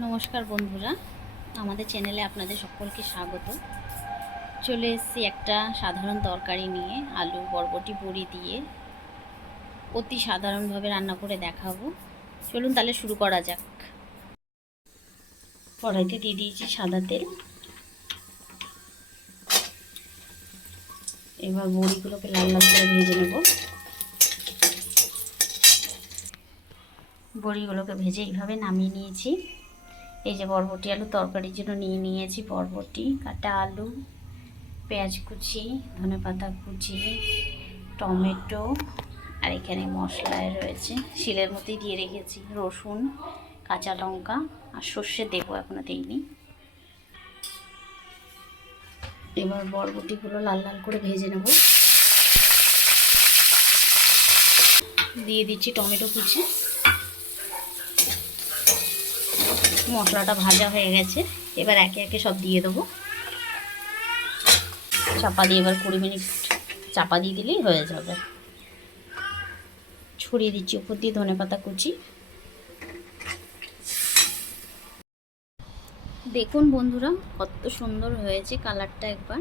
নমস্কার বন্ধুরা, আমাদের চ্যানেলে আপনাদের সকলকে স্বাগত। চলে এসেছি একটা সাধারণ তরকারি নিয়ে, আলু বরবটি বড়ি দিয়ে অতি সাধারণভাবে রান্না করে দেখাবো। চলুন তাহলে শুরু করা যাক। কড়াইতে দিয়ে দিয়েছি সাদা তেল। এবার বড়িগুলোকে লাল লাল করে ভেজে নেব। বড়িগুলোকে ভেজে এইভাবে নামিয়ে নিয়েছি। এই যে বরবটি আলু তরকারির জন্য নিয়ে নিয়েছি বরবটি, কাটা আলু, পেঁয়াজ কুচি, ধনেপাতা কুচি, টমেটো, আর এখানে মশলায় রয়েছে শিলের মধ্যেই দিয়ে রেখেছি রসুন, কাঁচা লঙ্কা আর সর্ষে দেবো, এখনও দিইনি। এবার বরবটিগুলো লাল লাল করে ভেজে নেব। দিয়ে দিচ্ছি টমেটো কুচি। মশলাটা ভাজা হয়ে গেছে, এবার একে একে সব দিয়ে দেবো। চাপা দিয়ে এবার 20 মিনিট চাপা দিয়ে দিলেই হয়ে যাবে। ছড়িয়ে দিচ্ছি উপর দিয়ে ধনেপাতা কুচি। দেখুন বন্ধুরা, কত সুন্দর হয়েছে কালারটা, একবার